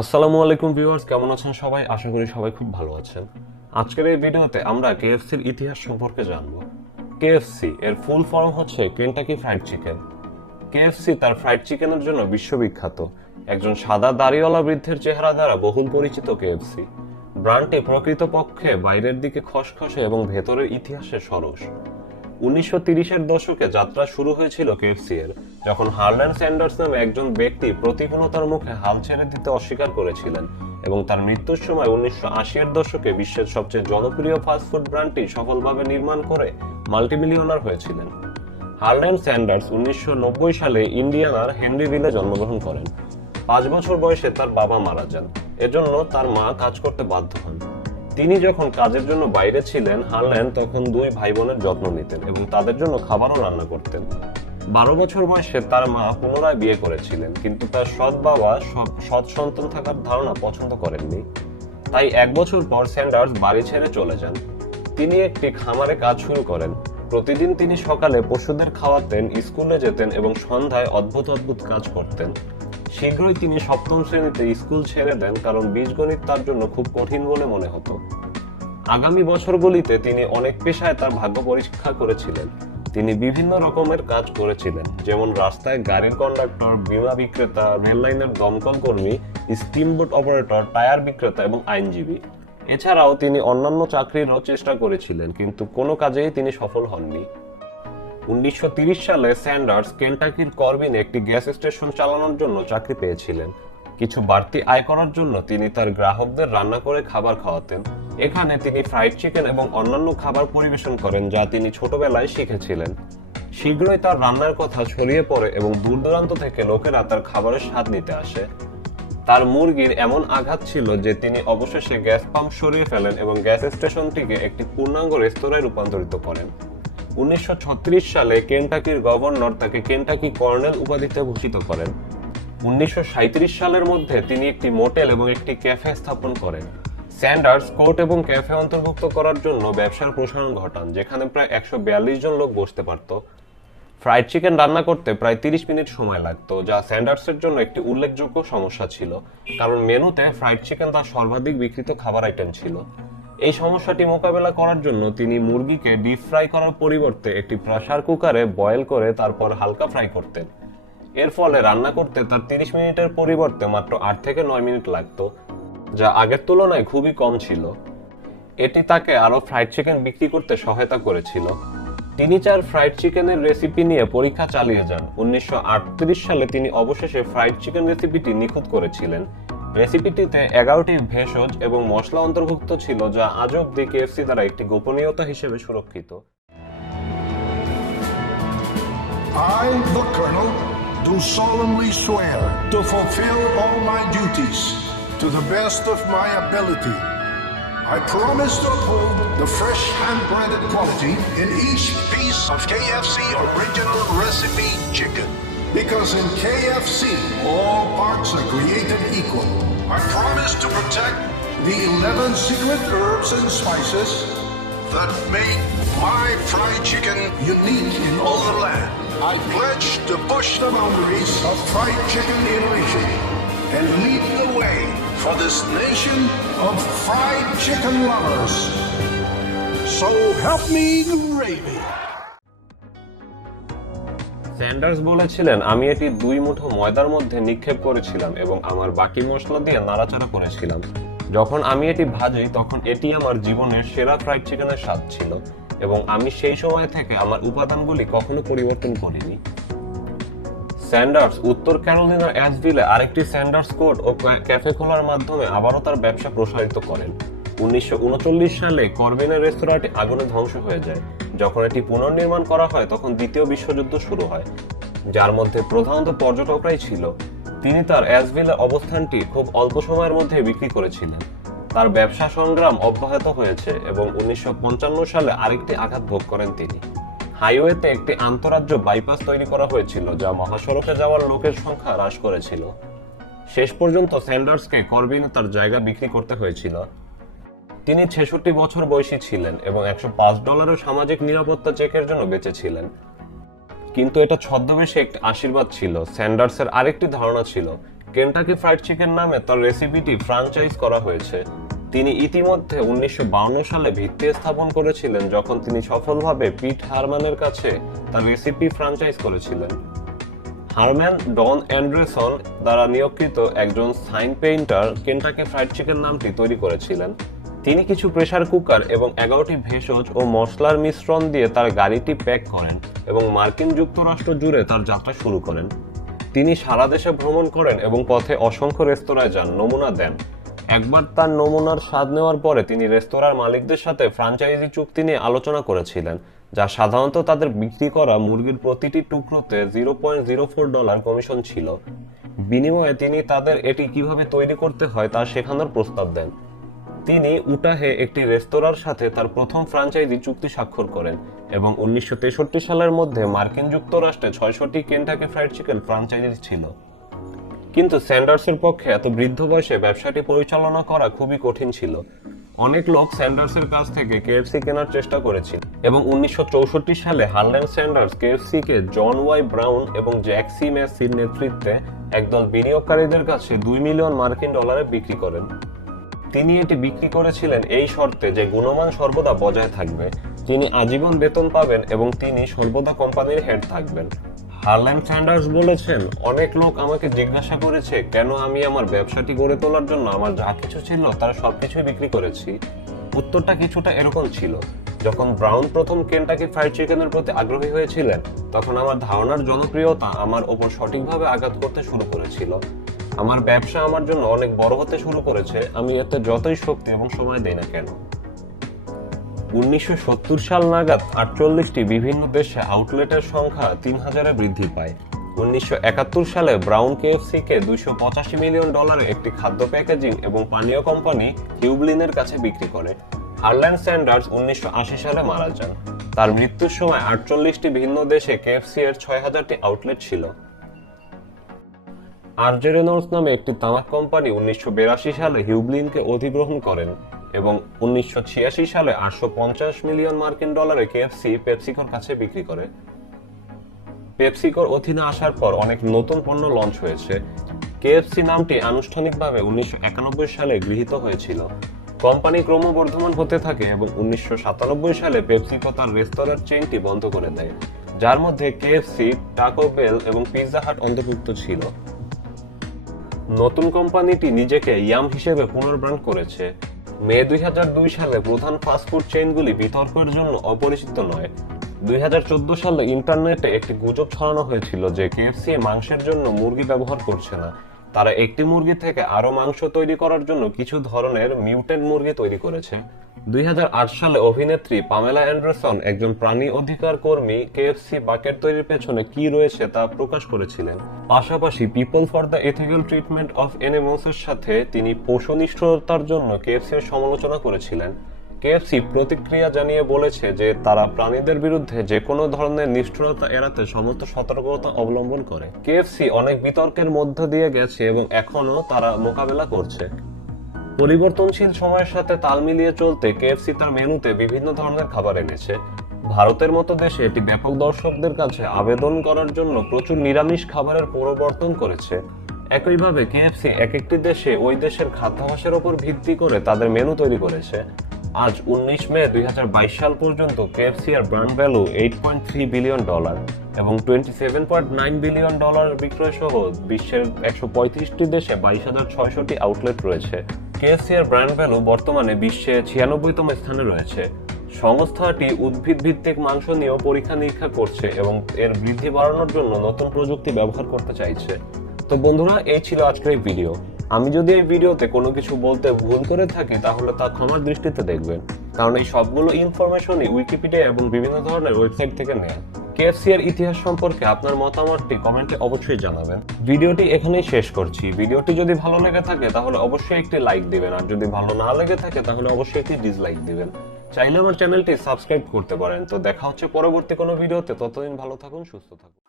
আসসালামু আলাইকুম ভিউয়ার্স, কেমন আছেন সবাই? আশা করি সবাই খুব ভালো আছেন। আজকের এই ভিডিওতে আমরা কেএফসির ইতিহাস সম্পর্কে জানব। কেএফসি এর ফুল ফর্ম হচ্ছে কেনটাকি ফ্রাইড চিকেন। কেএফসি তার ফ্রাইড চিকেনের জন্য বিশ্ববিখ্যাত। একজন সাদা দাড়িওয়ালা বৃদ্ধের চেহারা দ্বারা বহুল পরিচিত কেএফসি ব্র্যান্ডটি প্রকৃতপক্ষে বাইরের দিকে খসখসে এবং ভেতরের ইতিহাসে সরস। 1930-এর দশকে যাত্রা শুরু হয়েছিল কেএফসি এর, যখন হার্ল্যান্ড স্যান্ডার্স নামে একজন ব্যক্তি প্রতিকূলতার মুখে হাল ছেড়ে দিতে অস্বীকার করেছিলেন এবং তার মৃত্যুর সময় 1980-এর দশকে বিশ্বের সবচেয়ে জনপ্রিয় ফাস্টফুড ব্র্যান্ডটি সফলভাবে নির্মাণ করে মাল্টিমিলিয়নার হয়েছিলেন। হার্ল্যান্ড স্যান্ডার্স 1990 সালে ইন্ডিয়ানার হেনরিভিলে জন্মগ্রহণ করেন। 5 বছর বয়সে তার বাবা মারা যান, এজন্য তার মা কাজ করতে বাধ্য হন। তিনি যখন কাজের জন্য বাইরে ছিলেন, হার্ল্যান্ড তখন 2 ভাই বোনের যত্ন নিতেন এবং তাদের জন্য খাবারও রান্না করতেন। 12 বছর বয়সে তার মা পুনরায় বিয়ে করেছিলেন, কিন্তু তার সৎ বাবা সৎ সন্তান থাকার ধারণা পছন্দ করেননি। তাই 1 বছর পর স্যান্ডার্স বাড়ি ছেড়ে চলে যান। তিনি একটি খামারে কাজ শুরু করেন। প্রতিদিন তিনি সকালে পশুদের খাওয়াতেন, স্কুলে যেতেন এবং সন্ধ্যায় অদ্ভুত অদ্ভুত কাজ করতেন। শীঘ্রই তিনি 7ম শ্রেণীতে স্কুল ছেড়ে দেন, কারণ বীজগণিত তার জন্য খুব কঠিন বলে মনে হতো। আগামী বছরগুলিতে তিনি অনেক পেশায় তার ভাগ্য পরীক্ষা করেছিলেন। তিনি বিভিন্ন রকমের কাজ করেছিলেন, যেমন রাস্তায় গাড়ির কন্ডাক্টর, বীমা বিক্রেতা, রেল লাইনের দমকল কর্মী, স্টিমবোট অপারেটর, টায়ার বিক্রেতা এবং আইনজীবী। এছাড়াও তিনি অন্যান্য চাকরিরও চেষ্টা করেছিলেন, কিন্তু কোনো কাজেই তিনি সফল হননি। 1930 সালে স্যান্ডার্স কেনটাকির কর্বিনে একটি গ্যাস স্টেশন চালানোর জন্য চাকরি পেয়েছিলেন। কিছু বাড়তি আয় করার জন্য তিনি তার গ্রাহকদের রান্না করে খাবার খাওয়াতেন। এখানে তিনি ফ্রাইড চিকেন এবং অন্যান্য খাবার পরিবেশন করেন, যা তিনি ছোটবেলায় শিখেছিলেন। শীঘ্রই তার রান্নার কথা ছড়িয়ে পড়ে এবং দূর দূরান্ত থেকে লোকেরা তার খাবারের স্বাদ নিতে আসে। তার মুরগির এমন আঘাত ছিল যে তিনি অবশেষে গ্যাস পাম্প সরিয়ে ফেলেন এবং গ্যাস স্টেশনটিকে একটি পূর্ণাঙ্গ রেস্তোরাঁয় রূপান্তরিত করেন। 1936 সালে কেনটাকির গভর্নর তাকে কেনটাকি কর্নেল উপাধিতে ভূষিত করেন। 1937 সালের মধ্যে তিনি একটি মোটেল এবং একটি ক্যাফে স্থাপন করেন। স্যান্ডার্স কোর্ট এবং ক্যাফে অন্তর্ভুক্ত করার জন্য ব্যবসার প্রসারণ ঘটান, যেখানে প্রায় 142 জন লোক বসতে পারত। ফ্রাইড চিকেন রান্না করতে প্রায় 30 মিনিট সময় লাগত, যা স্যান্ডার্সের জন্য একটি উল্লেখযোগ্য সমস্যা ছিল, কারণ মেনুতে ফ্রাইড চিকেন তার সর্বাধিক বিক্রিত খাবার আইটেম ছিল। এই সমস্যাটি মোকাবেলা করার জন্য তিনি মুরগিকে ডিপ ফ্রাই করার পরিবর্তে একটি প্রেসার কুকারে বয়েল করে তারপর হালকা ফ্রাই করতেন। এর ফলে রান্না করতে তার 30 মিনিটের পরিবর্তে মাত্র 8 থেকে 9 মিনিট লাগত, যা আগের তুলনায় খুবই কম ছিল। এটি তাকে আরও ফ্রাইড চিকেন বিক্রি করতে সহায়তা করেছিল। তিনি 4 ফ্রাইড চিকেনের রেসিপি নিয়ে পরীক্ষা চালিয়ে যান। 1938 সালে তিনি অবশেষে ফ্রাইড চিকেন রেসিপিটি নিখুঁত করেছিলেন। রেসিপিটিতে 11টি ভেষজ এবং মশলা অন্তর্ভুক্ত ছিল, যা আজ অবধি কেএফসি দ্বারা একটি গোপনীয়তা হিসেবে সুরক্ষিত। I, the Colonel, do solemnly swear to fulfill all my duties to the best of my ability. I promise to uphold the fresh hand-breaded quality in each piece of KFC original recipe chicken. Because in KFC, all parts are created equal. I promise to protect the 11 secret herbs and spices that make my fried chicken unique in all the land. I pledge to push the boundaries of fried chicken innovation and lead the way for this nation of fried chicken lovers. So help me the gravy. Sanders বলেছিলেন, আমি এটি 2 মুঠো ময়দার মধ্যে নিক্ষেপ করেছিলাম এবং আমার বাকি মশলা দিয়ে নাড়াচাড়া করেছিলাম। যখন আমি এটি ভাজি, তখন এটি আমার জীবনের সেরা ফ্রাইড চিকেনের স্বাদ ছিল এবং আমি সেই সময় থেকে আমার উপাদানগুলি কখনো পরিবর্তন করিনি। স্যান্ডার্স উত্তর ক্যারোলিনার অ্যাশভিলে আরেকটি স্যান্ডার্স কোর্ট ও ক্যাফে খোলার মাধ্যমে আবারও তার ব্যবসা প্রসারিত করেন। 1939 সালে কর্বিনের রেস্তোরাঁটি আগুনে ধ্বংস হয়ে যায়। যখন এটি পুনর্নির্মাণ করা হয়, তখন দ্বিতীয় বিশ্বযুদ্ধ শুরু হয়, যার মধ্যে প্রধানত পর্যটকরাই ছিল। তিনি তার অ্যাশভিলে অবস্থানটি খুব অল্প সময়ের মধ্যে বিক্রি করেছিলেন। তার ব্যবসা সংগ্রাম অব্যাহত হয়েছে এবং 1955 সালে আরেকটি আঘাত ভোগ করেন তিনি। হাইওয়েতে একটি আন্তঃরাজ্য বাইপাস তৈরি করা হয়েছিল, যা মহাসড়কে যাওয়ার লোকের সংখ্যা হ্রাস করেছিল। শেষ পর্যন্ত স্যান্ডার্সকে কর্বিনে তার জায়গা বিক্রি করতে হয়েছিল। তিনি 66 বছর বয়সী ছিলেন এবং $105 সামাজিক নিরাপত্তা চেকের জন্য বেঁচে ছিলেন। কিন্তু এটা ছদ্মবেশে একটি আশীর্বাদ ছিল। স্যান্ডার্সের আরেকটি ধারণা ছিল, কেনটাকি ফ্রাইড চিকেন নামে তার রেসিপিটি ফ্র্যাঞ্চাইজ করা হয়েছে। তিনি ইতিমধ্যে 1952 সালে ভিত্তি স্থাপন করেছিলেন, যখন তিনি সফলভাবে পিট হারম্যানের কাছে তার রেসিপি ফ্র্যাঞ্চাইজ করেছিলেন। হারম্যান ডন অ্যান্ডারসন দ্বারা নিয়োগকৃত একজন sign painter Kentucky Fried Chicken নামটি তৈরি করেছিলেন। তিনি কিছু প্রেসার কুকার এবং 11টি ভেষজ ও মশলার মিশ্রণ দিয়ে তার গাড়িটি প্যাক করেন এবং মার্কিন যুক্তরাষ্ট্র জুড়ে তার যাত্রা শুরু করেন। তিনি সারা দেশে ভ্রমণ করেন এবং পথে অসংখ্য রেস্তোরাঁয় যান, নমুনা দেন। একবার তার নমুনার স্বাদ নেওয়ার পরে তিনি রেস্তোরাঁর মালিকদের সাথে ফ্র্যাঞ্চাইজি চুক্তি নিয়ে আলোচনা করেছিলেন, যা সাধারণত তাদের বিক্রি করা মুরগির প্রতিটি টুকরোতে $0.04 কমিশন ছিল। বিনিময়ে তিনি তাদের এটি কিভাবে তৈরি করতে হয় তা শেখানোর প্রস্তাব দেন। তিনি উটাহে একটি রেস্তোরাঁর সাথে তার প্রথম ফ্র্যাঞ্চাইজি চুক্তি স্বাক্ষর করেন এবং 1963 সালের মধ্যে মার্কিন যুক্তরাষ্ট্রে 600টি কেনটাকি ফ্রাইড চিকেন ফ্র্যাঞ্চাইজি ছিল। কিন্তু স্যান্ডার্সের পক্ষে এত বৃদ্ধ বয়সে ব্যবসাটি পরিচালনা করা খুবই কঠিন ছিল। অনেক লোক স্যান্ডার্সের কাছ থেকে কেএফসি কেনার চেষ্টা করেছিল এবং 1964 সালে হার্ল্যান্ড স্যান্ডার্স কেএফসিকে জন ওয়াই ব্রাউন এবং জ্যাক সি ম্যাসির নেতৃত্বে একদল বিনিয়োগকারীদের কাছে $2 মিলিয়ন বিক্রি করেন। তিনি এটি বিক্রি করেছিলেন এই শর্তে যে গুণমান সর্বদা বজায় থাকবে, তিনি আজীবন বেতন পাবেন এবং তিনি সর্বদা কোম্পানির হেড থাকবেন। হার্ল্যান্ড স্যান্ডার্স বলেছেন, অনেক লোক আমাকে জিজ্ঞাসা করেছে কেন আমি আমার ব্যবসাটি গড়ে তোলার জন্য আমার যা কিছু ছিল তার সবকিছুই বিক্রি করেছি। উত্তরটা কিছুটা এরকম ছিল, যখন ব্রাউন প্রথম কেনটাকি ফ্রাইড চিকেনের প্রতি আগ্রহী হয়েছিলেন, তখন আমার ধারণার জনপ্রিয়তা আমার ওপর সঠিকভাবে আঘাত করতে শুরু করেছিল। আমার ব্যবসা আমার জন্য অনেক বড় হতে শুরু করেছে, আমি এতে যতই শক্তি এবং সময় দেই না কেন। 1970 সাল নাগাদ 48টি বিভিন্ন দেশে আউটলেটের সংখ্যা 3000-এ বৃদ্ধি পায়। 1971 সালে ব্রাউন কেএফসিকে $285 মিলিয়ন একটি খাদ্য প্যাকেজিং এবং পানীয় কোম্পানি হিউবলিনের কাছে বিক্রি করে। হার্ল্যান্ড স্যান্ডার্স 1980 সালে মারা যান। তার মৃত্যুর সময় 48টি ভিন্ন দেশে কেএফসি এর 6000টি আউটলেট ছিল। আরজে রেনল্ডস নামে একটি তামাক কোম্পানি 1982 সালে হিউবলিনকে অধিগ্রহণ করেন এবং 1986 সালে $850 মিলিয়ন কেএফসি পেপসিকোর কাছে বিক্রি করে। পেপসিকোর অধীনে আসার পর অনেক নতুন পণ্য লঞ্চ হয়েছে। কেএফসি নামটি আনুষ্ঠানিকভাবে 1991 সালে গৃহীত হয়েছিল। কোম্পানি ক্রমবর্ধমান হতে থাকে এবং 1997 সালে পেপসিকো তার রেস্তোরাঁর চেইনটি বন্ধ করে দেয়, যার মধ্যে কেএফসি, টাকো বেল এবং পিৎজা হাট অন্তর্ভুক্ত ছিল। নতুন কোম্পানিটি নিজেকে ইয়াম হিসেবে পুনর্ব্র্যান্ড করেছে। মে 2002 সালে প্রধান ফাস্টফুড চেইনগুলি বিতর্কের জন্য অপরিচিত নয়। 2014 সালে ইন্টারনেটে একটি গুজব ছড়ানো হয়েছিল যে কেএফসি মাংসের জন্য মুরগি ব্যবহার করছে না, তারা একটি মুরগি থেকে আরো মাংস তৈরি করার জন্য কিছু ধরনের মিউটেন্ট মুরগি তৈরি করেছে। 2008 সালে অভিনেত্রী পামেলা অ্যান্ডারসন, একজন প্রাণী অধিকার কর্মী, কেএফসি বাকেট তৈরির পেছনে কি রয়েছে তা প্রকাশ করেছিলেন। পাশাপাশি people for the ethical treatment of animals এর সাথে তিনি পশু নিষ্ঠুরতার জন্য কেএফসি এর সমালোচনা করেছিলেন। কেএফসি প্রতিক্রিয়া জানিয়ে বলেছে যে তারা প্রাণীদের বিরুদ্ধে যে কোনো ধরনের নিষ্ঠুরতা এড়াতে সমস্ত সতর্কতা অবলম্বন করে। কেএফসি অনেক বিতর্কের মধ্য দিয়ে গেছে এবং এখনো তারা মোকাবেলা করছে। পরিবর্তনশীল সময়ের সাথে তাল মিলিয়ে চলতে কেএফসি তার মেনুতে বিভিন্ন ধরনের খাবার এনেছে। ভারতের মতো দেশে এটি ব্যাপক দর্শকদের কাছে আবেদন করার জন্য প্রচুর নিরামিষ খাবারের পরিবর্তন করেছে। একইভাবে কেএফসি এক একটি দেশে ওই দেশের খাদ্যাভ্যাসের উপর ভিত্তি করে তাদের মেনু তৈরি করেছে। আজ 19 মে 2022 সাল পর্যন্ত কেএফসি এর ব্র্যান্ড ভ্যালু $8.3 বিলিয়ন এবং $27.9 বিলিয়ন বিক্রয় সহ বিশ্বের 135টি দেশে 22,600টি আউটলেট রয়েছে। কেএফসি এর ব্র্যান্ড ভ্যালু বর্তমানে বিশ্বে 96তম স্থানে রয়েছে। সংস্থাটি উদ্ভিদ ভিত্তিক মাংস নিয়েও পরীক্ষা নিরীক্ষা করছে এবং এর বৃদ্ধি বাড়ানোর জন্য নতুন প্রযুক্তি ব্যবহার করতে চাইছে। তো বন্ধুরা, এই ছিল আজকের এই ভিডিও। আমি যদি এই ভিডিওতে কোনো কিছু বলতে ভুল করে থাকি তাহলে তা ক্ষমার দৃষ্টিতে দেখবেন, কারণ এই সবগুলো ইনফরমেশনই উইকিপিডিয়া এবং বিভিন্ন ধরনের ওয়েবসাইট থেকে নেয়। কেএফসি এর ইতিহাস সম্পর্কে আপনার মতামতটি কমেন্টে অবশ্যই জানাবেন। ভিডিওটি এখানেই শেষ করছি। ভিডিওটি যদি ভালো লেগে থাকে তাহলে অবশ্যই একটি লাইক দিবেন, আর যদি ভালো না লেগে থাকে তাহলে অবশ্যই একটি ডিসলাইক দিবেন। চাইলে আমার চ্যানেলটি সাবস্ক্রাইব করতে পারেন। তো দেখা হচ্ছে পরবর্তী কোনো ভিডিওতে। ততদিন ভালো থাকুন, সুস্থ থাকুন।